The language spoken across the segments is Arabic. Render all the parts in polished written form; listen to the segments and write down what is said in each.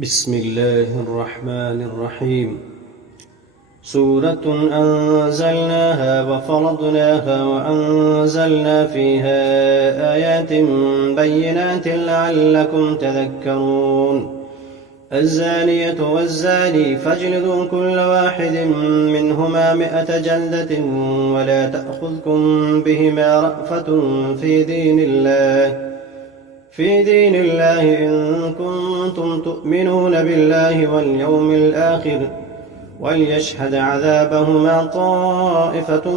بسم الله الرحمن الرحيم. سورة أنزلناها وفرضناها وأنزلنا فيها آيات بينات لعلكم تذكرون. الزانية والزاني فاجلدوا كل واحد منهما 100 جلدة ولا تأخذكم بهما رأفة في دين الله إن كنتم تؤمنون بالله واليوم الآخر وليشهد عذابهما طائفة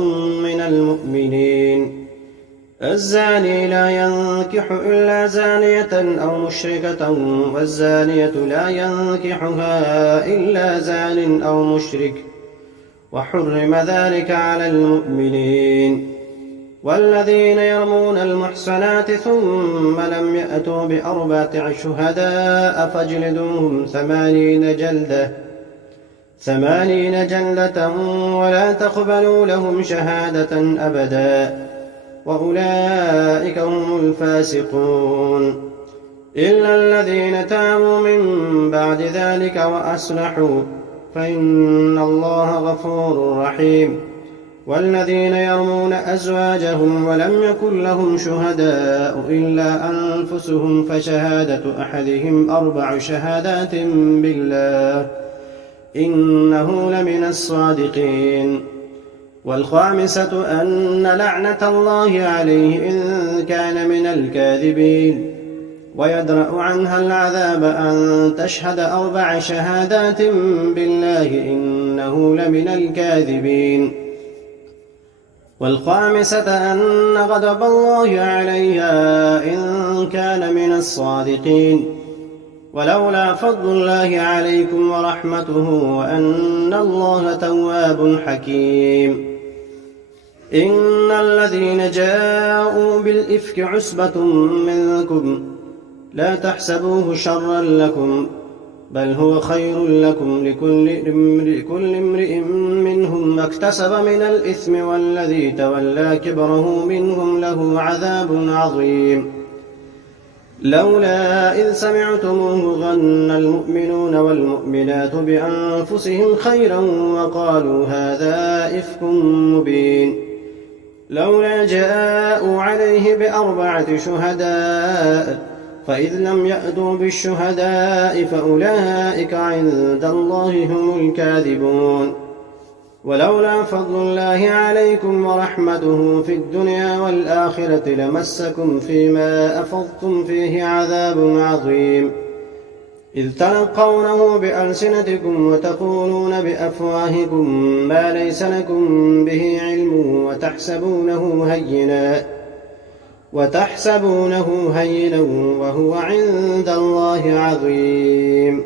من المؤمنين. الزاني لا ينكح إلا زانية أو مشركة والزانية لا ينكحها إلا زان أو مشرك وحرم ذلك على المؤمنين. والذين يرمون المحصنات ثم لم يأتوا ب4 شهداء فاجلدوهم 80 جلدة ولا تقبلوا لهم شهادة أبدا وأولئك هم الفاسقون. إلا الذين تابوا من بعد ذلك وأصلحوا فإن الله غفور رحيم. والذين يرمون أزواجهم ولم يكن لهم شهداء إلا أنفسهم فشهادة أحدهم 4 شهادات بالله إنه لمن الصادقين. والخامسة أن لعنة الله عليه إن كان من الكاذبين. ويدرأ عنها العذاب أن تشهد 4 شهادات بالله إنه لمن الكاذبين. والخامسة أن غضب الله عليها إن كان من الصادقين. ولولا فضل الله عليكم ورحمته وأن الله تواب حكيم. إن الذين جاءوا بالإفك عصبة منكم لا تحسبوه شرا لكم بل هو خير لكم لكل امرئ منهم ما اكتسب من الإثم والذي تولى كبره منهم له عذاب عظيم. لولا إذ سمعتموه ظن المؤمنون والمؤمنات بأنفسهم خيرا وقالوا هذا إفك مبين. لولا جاءوا عليه ب4 شهداء فإذ لم يأتوا بالشهداء فأولئك عند الله هم الكاذبون. ولولا فضل الله عليكم ورحمته في الدنيا والآخرة لمسكم فيما أفضتم فيه عذاب عظيم. إذ تلقونه بألسنتكم وتقولون بأفواهكم ما ليس لكم به علم وتحسبونه هينا وهو عند الله عظيم.